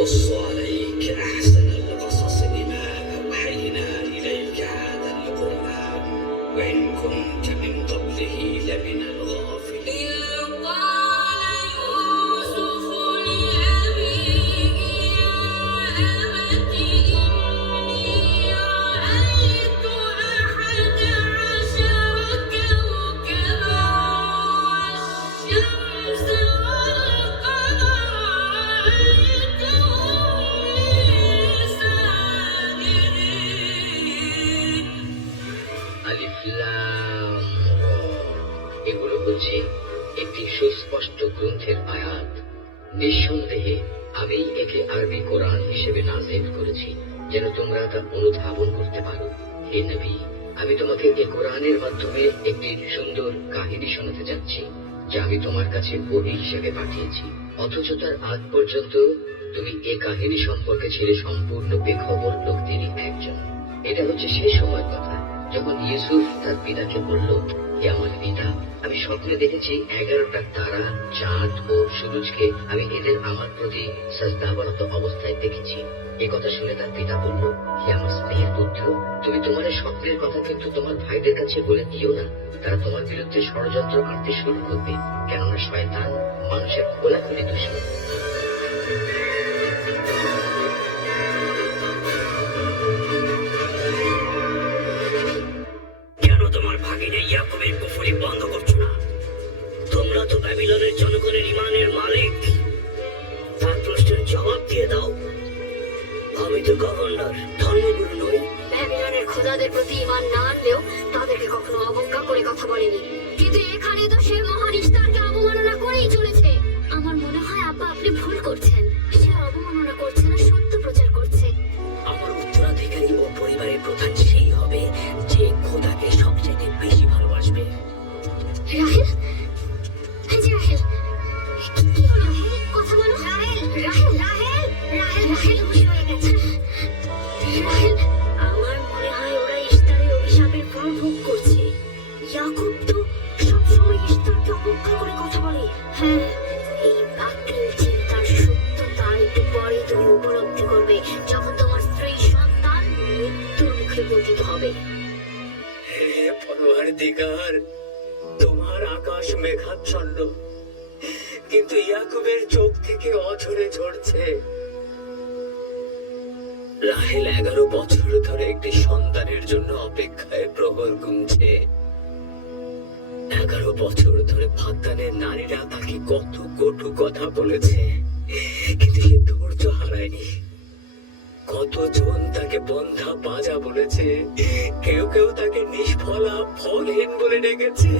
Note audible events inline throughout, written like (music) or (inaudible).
the. হচ্ছে একটি সুস্পষ্ট গ্রন্থের আয়াত। নিঃসন্দেহে আমি একে আরবি কোরআন হিসেবে নাজিল করেছি, যেন তোমরা তা অনুধাবন করতে পারো। হে নবী, আমি তোমাকে এ কোরআনের মাধ্যমে একটি সুন্দর কাহিনী শোনাতে যাচ্ছি, যা আমি তোমার কাছে বই হিসেবে পাঠিয়েছি। অথচ তার আগ পর্যন্ত তুমি এ কাহিনী সম্পর্কে ছিলে সম্পূর্ণ বেখবর লোকদেরই একজন। এটা হচ্ছে সেই সময় কথা, যখন ইউসুফ তার পিতাকে বলল হে আমার পিতা। আমি স্বপ্নে দেখেছি এগারোটা তারা, চাঁদ ও সূরজকে আমি এদের আমার প্রতি সাজদাবরত অবস্থায় দেখেছি। এ কথা শুনে তার পিতা বলল, হে আমার স্নেহের পুত্র, তুমি তোমার স্বপ্নের কথা কিন্তু তোমার ভাইদের কাছে বলে দিও না। তারা তোমার বিরুদ্ধে ষড়যন্ত্র আনতে শুরু করবে। কেননা শয়তান মানুষের খোলাখুলি দুশ্মন। পরওয়ারদিগার তোমার আকাশ মেঘাচ্ছন্ন। কিন্তু ইয়াকুবের চোখ থেকে অঝরে ঝরছে। রাহেল এগারো বছর ধরে একটি সন্তানের জন্য অপেক্ষায় প্রহর গুনছে এগারো বছর ধরে ফাদ্দানের নারীরা তাকে কত কটু কথা বলেছে, কিন্তু সে ধৈর্য হারায়নি। কতজন তাকে বন্ধা বাজা বলেছে? কেউ কেউ তাকে নিষ্ফলা ফলহীন বলে ডেকেছে।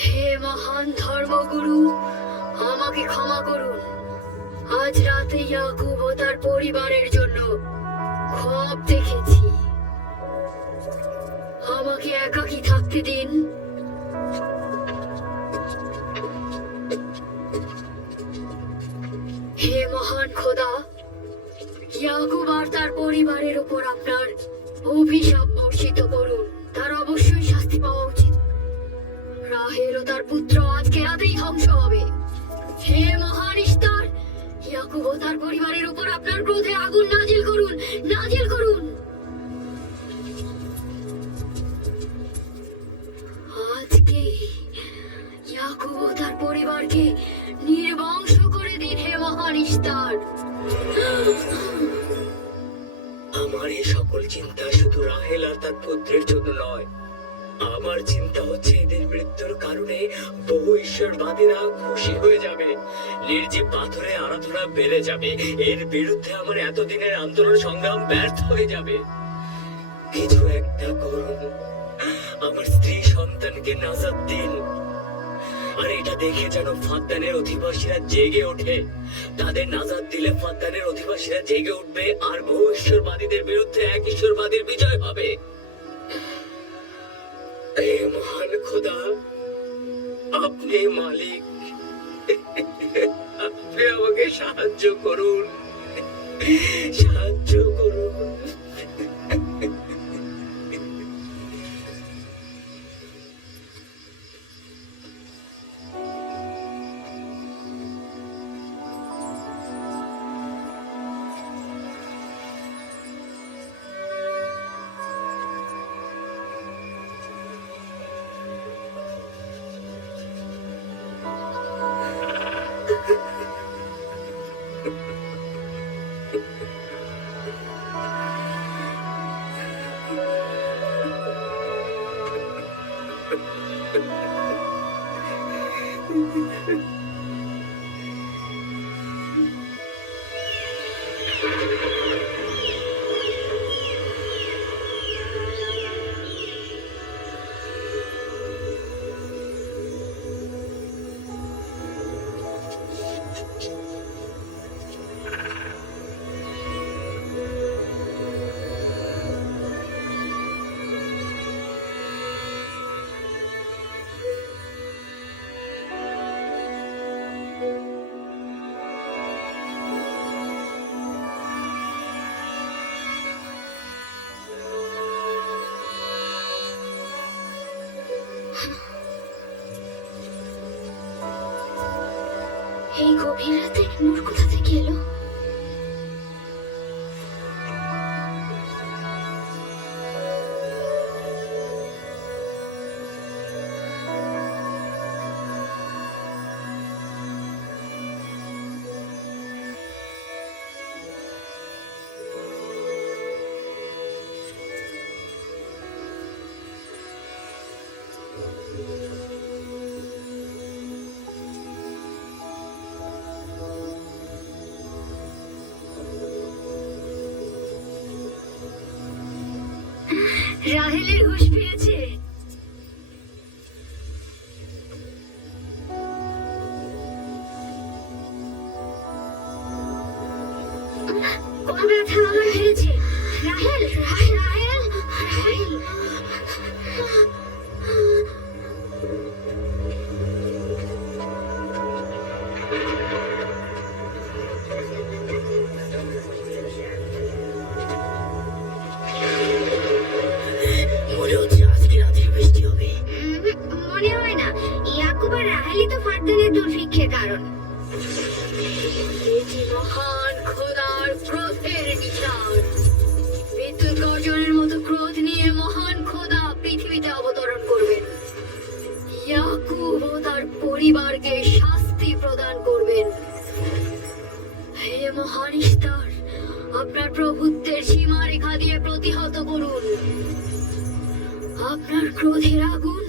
হে মহান ধর্মগুরু, আমাকে ক্ষমা করুন। আজ রাতে ইয়াকুব ও তার পরিবারের জন্য খব দেখেছি। আমাকে একাকী থাকতে দিন। মহান খোদা, ইয়াকুব আর তার পরিবারের উপর আপনার অভিশাপ বর্ষিত করুন। তার অবশ্যই শাস্তি পাওয়া উচিত। রাহেল ও তার পুত্র আজকে রাতেই ধ্বংস হবে। হে মহান ইস্তার, ইয়াকুব ও তার পরিবারের উপর আপনার ক্রোধে আগুন নাজিল করুন নাজিল করুন। আজকে ইয়াকুব ও তার পরিবারকে নির্বংশ করে আমার এই সকল চিন্তা শুধু রাহেল আর তার পুত্রের জন্য নয়। আমার চিন্তা হচ্ছে এদের মৃত্যুর কারণে বহু ঈশ্বরবাদীরা খুশি হয়ে যাবে। নির্জীব পাথরে আরাধনা বেড়ে যাবে। এর বিরুদ্ধে আমার এতদিনের আন্দোলন সংগ্রাম ব্যর্থ হয়ে যাবে। কিছু একটা করুন। আমার স্ত্রী সন্তানকে নাজাদ দিন। আর এটা দেখে যেন ফাদ্দানের অধিবাসীরা জেগে ওঠে। তাদের নাজাদ দিলে ফাদ্দানের অধিবাসীরা জেগে উঠবে আর বহু ঈশ্বরবাদীদের বিরুদ্ধে এক ঈশ্বরবাদীর বিজয় হবে। হে মহান খোদা, আপনি মালিক। আপনি আমাকে সাহায্য করুন। সাহায্য করুন। গভীর রাতে নূর কোথা থেকে এলো? রাহেলের হুঁশ রাহেলই তো ফারদানের দুর্ভিক্ষের কারণ। এটি মহান খোদার ক্রোধের নিশান। বিদ্যুৎ গর্জনের মতো ক্রোধ নিয়ে মহান খোদা পৃথিবীতে অবতরণ করবেন। ইয়াকুব ও তার পরিবারকে শাস্তি প্রদান করবেন। হে মহান আপনার প্রভুত্বের সীমারেখা দিয়ে প্রতিহত করুন। আপনার ক্রোধের আগুন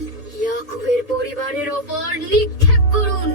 ইয়াকুবের পরিবারের ওপর নিক্ষেপ করুন।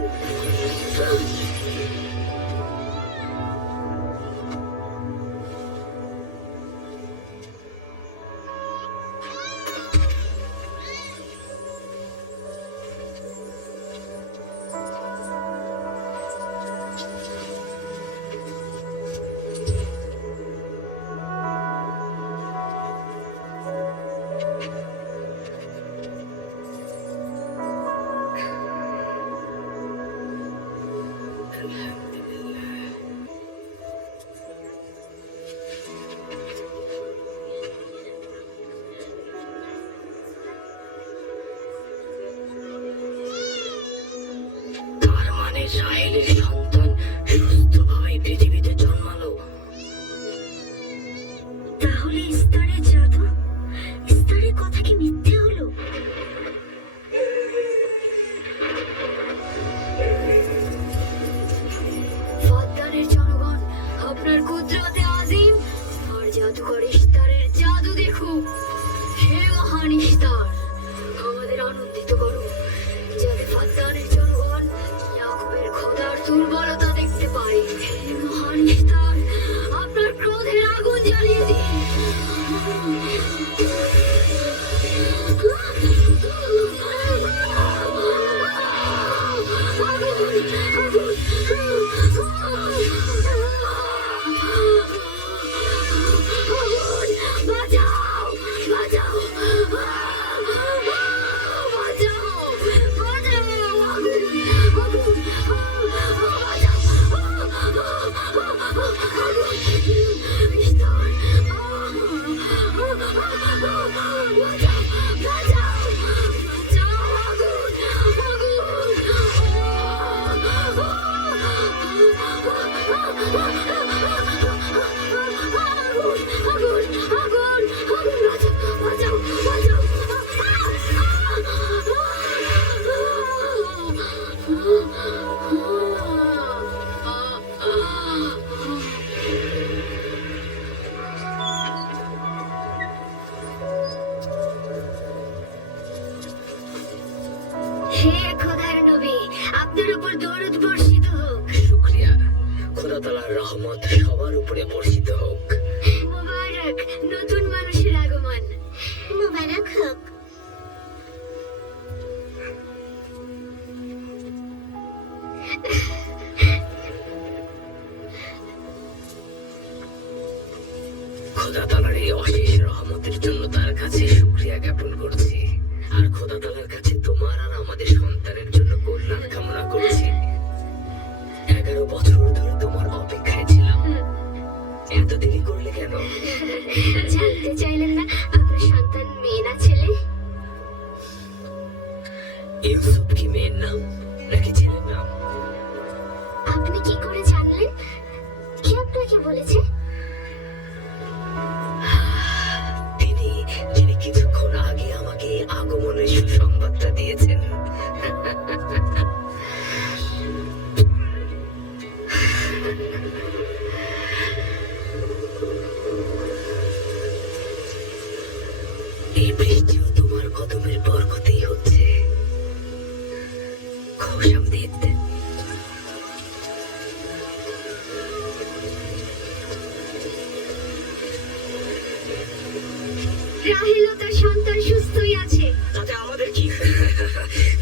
দুর্বলতা দেখতে পাই। মহান আপনার ক্রোধের আগুন জ্বালিয়ে দিন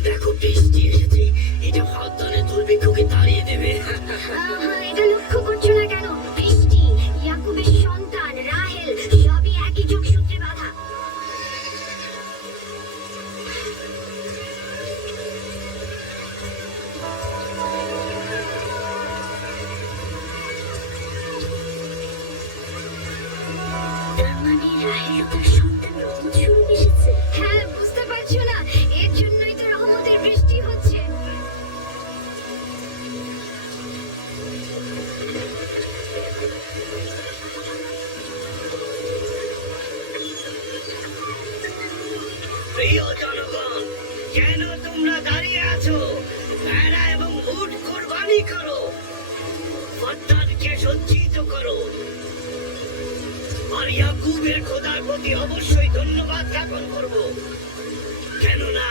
দেখো বৃষ্টি এসেছে। এটা ভারত দলের দুর্ভিক্ষকে তাড়িয়ে দেবে। প্রিয় জনগণ, কেন তোমরা দাঁড়িয়ে আছো? ভেড়া এবং উট কোরবানি করো। পদ্মারকে সজ্জিত করো। আর ইয়াকুবের খোদার প্রতি অবশ্যই ধন্যবাদ জ্ঞাপন করব। কেননা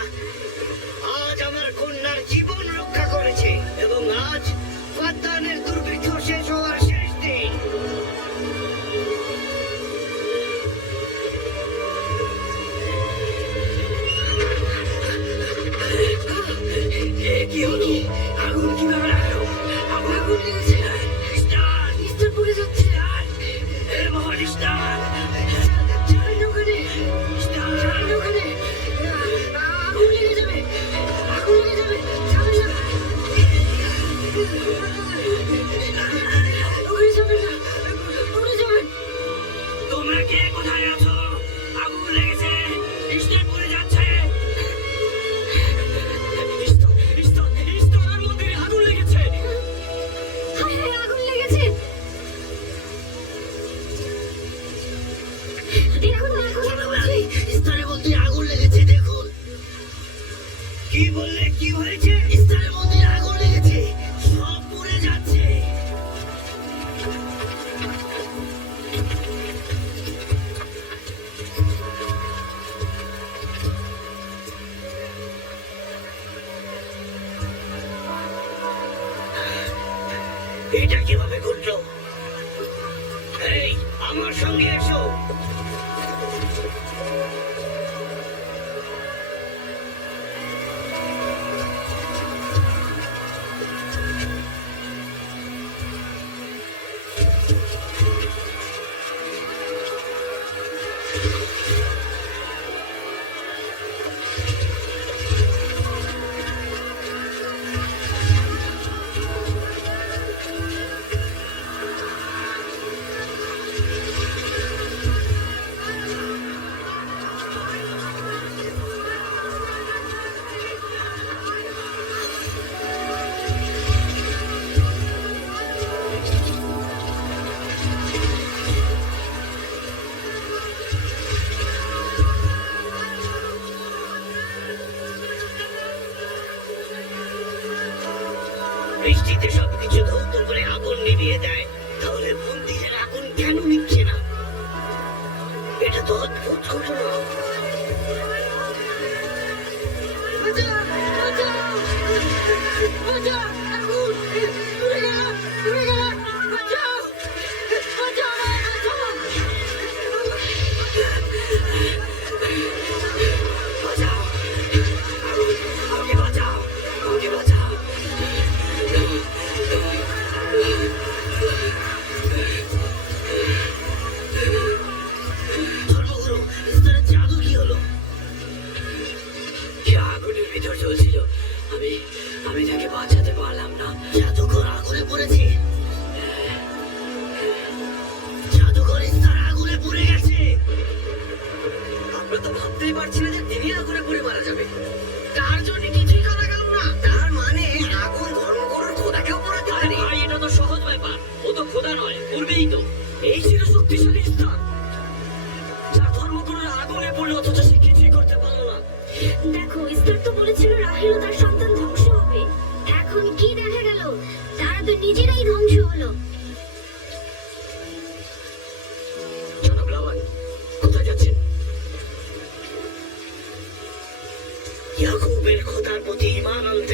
Krishna. এসো বৃষ্টিতে সবকিছু ধৌত করে আগুন নিভিয়ে দেয়, তাহলে মন্দিরের আগুন কেন নিচ্ছে না? এটা তো অদ্ভুত ঘটনা। বাঁচাও বাঁচাও। বুঝতেই পারছি না যে না করে পড়ে মারা যাবে। তার জন্য কিছুই করা গেল না। তার মানে আগুন পড়াতে পারে ভাই এটা তো সহজ ব্যাপার। ও তো খোদা নয় পূর্বেই তো। এই ছিল শক্তিশালী আগুনে পড়ল অথচ সে কিছুই করতে পারল না। দেখো ইস্তার তো বলেছিল রাহিল তার খোদার প্রতি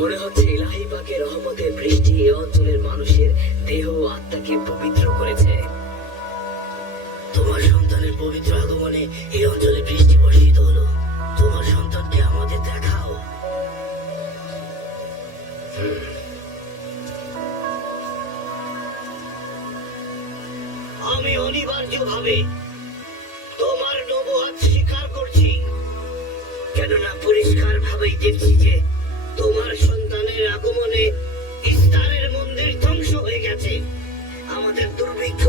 মনে হচ্ছে ইলাহি পাকের রহমতের বৃষ্টি এই অঞ্চলের মানুষের দেহ ও আত্মাকে পবিত্র করেছে। তোমার সন্তানের পবিত্র আগমনে এই অঞ্চলে বৃষ্টি বর্ষিত হলো। তোমার সন্তানকে আমাদের দেখাও। আমি অনিবার্যভাবে তোমার নবুয়াত স্বীকার করছি। কেননা পরিষ্কার ভাবেই দেখছি যে তোমার সন্তানের আগমনে ইস্তারের মন্দির ধ্বংস হয়ে গেছে। আমাদের দুর্ভিক্ষ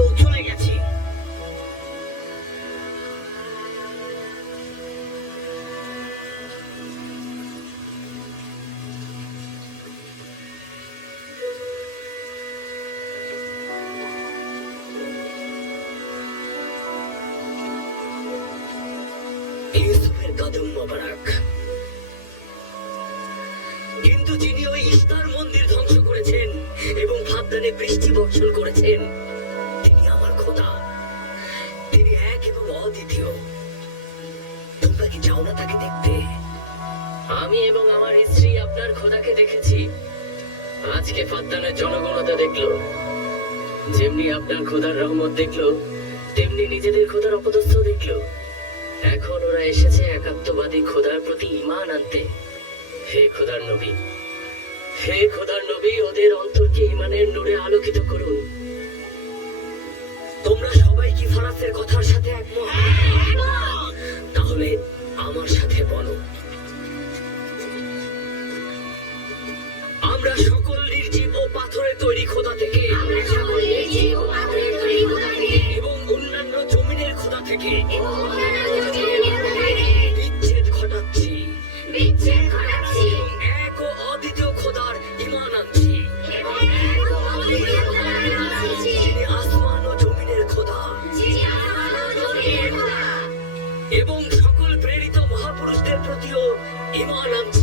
আমি এবং আমার স্ত্রী আপনার খোদাকে দেখেছি। আজকে ফাদ্দানের জনগণতা দেখল। যেমনি আপনার খোদার রহমত দেখল, তেমনি নিজেদের খোদার অপদস্থ দেখল। এখন ওরা এসেছে একাত্মবাদী খোদার প্রতি ইমান আনতে। হে খোদার নবী, হে খোদার নবী, ওদের অন্তরকে ইমানের নূরে আলোকিত করুন। তোমরা সবাই কি ফরাসের কথার সাথে একমত? তাহলে আমার সাথে বলো। আমরা সকল নির্জীব ও পাথরের তৈরি খোদা থেকে। আমরা সকলে জীব ও পাথরের তৈরি খোদা থেকে। এবং অন্যান্য জমিনের খোদা থেকে। এবং অন্যান্য জমিনের খোদা থেকে। বিচ্ছেদ ঘটাচ্ছি। বিচ্ছেদ ঘটাচ্ছি। এবং এক ও অদ্বিতীয় খোদার ইমান আনছি। এবং এক ও অদ্বিতীয় খোদার নাম আনছি। যিনি আসমান ও জমিনের খোদা। যিনি আসমান ও জমিনের খোদা। এবং সকল প্রেরিত মহাপুরুষদের প্রতিও ইমান আনছি।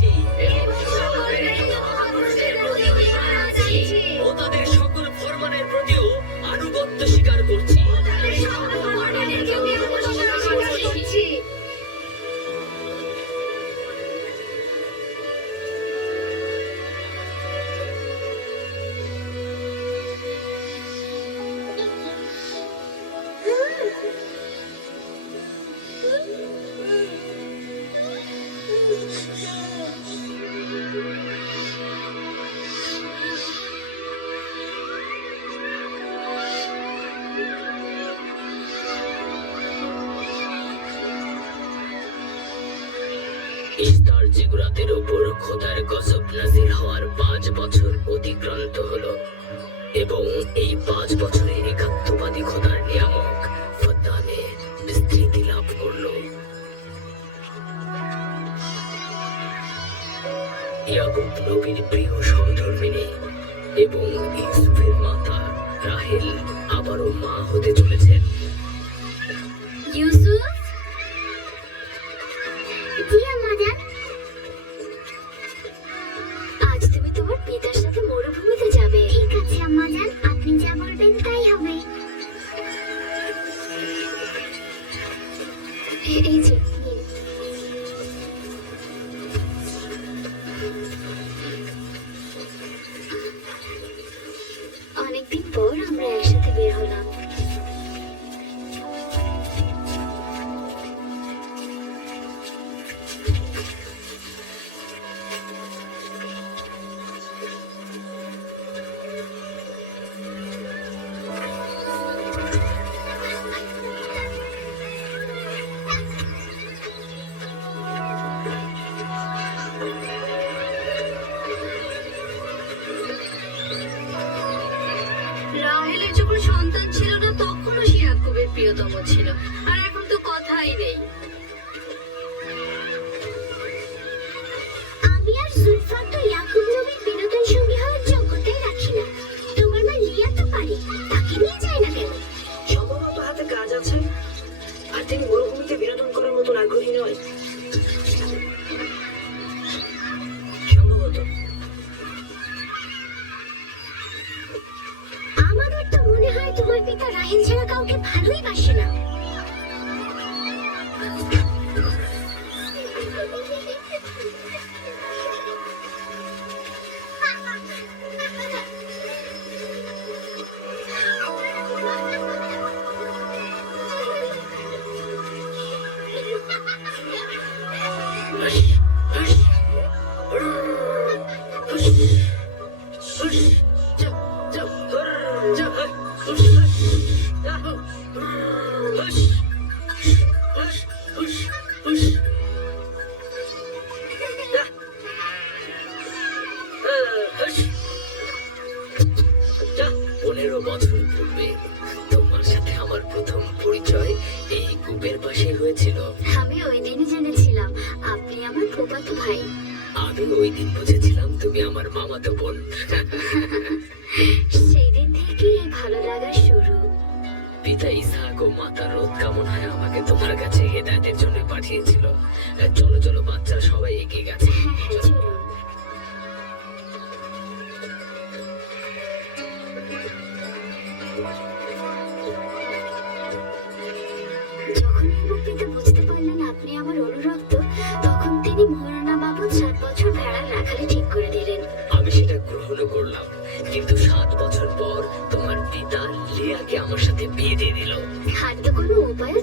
ইসদার জিগুরাতের ওপর খোদার গজব নাজির হওয়ার পাঁচ বছর অতিক্রান্ত হলো এবং এই পাঁচ বছরে একাত্মবাদী খোদার নিয়ামক ফদ্দানে বিস্তৃতি লাভ করল। ইয়াকুব নবীর প্রিয় সহধর্মিনী এবং ইউসুফের মাতা রাহেল আবারও মা হতে চলেছেন। ইউসুফ? তারপর আমরা একসাথে বের হলাম কূপে তোমার সাথে আমার প্রথম পরিচয় এই কূপের পাশে হয়েছিল। আমি ওই দিনই জেনেছিলাম আপনি আমার ফুফাতো ভাই। আমি ওই দিন বুঝেছিলাম তুমি আমার মামা তো বোন। (laughs) সেই দিন থেকে ভালো লাগা শুরু। পিতা ইসহাক ও মাতা রোদ কামনায় আমাকে তোমার কাছে হেদায়তের জন্য পাঠিয়েছিল। চলো চলো বাচ্চারা সবাই আপনাকে আমার সাথে বিয়ে দিয়ে দিল। আর তো কোনো উপায়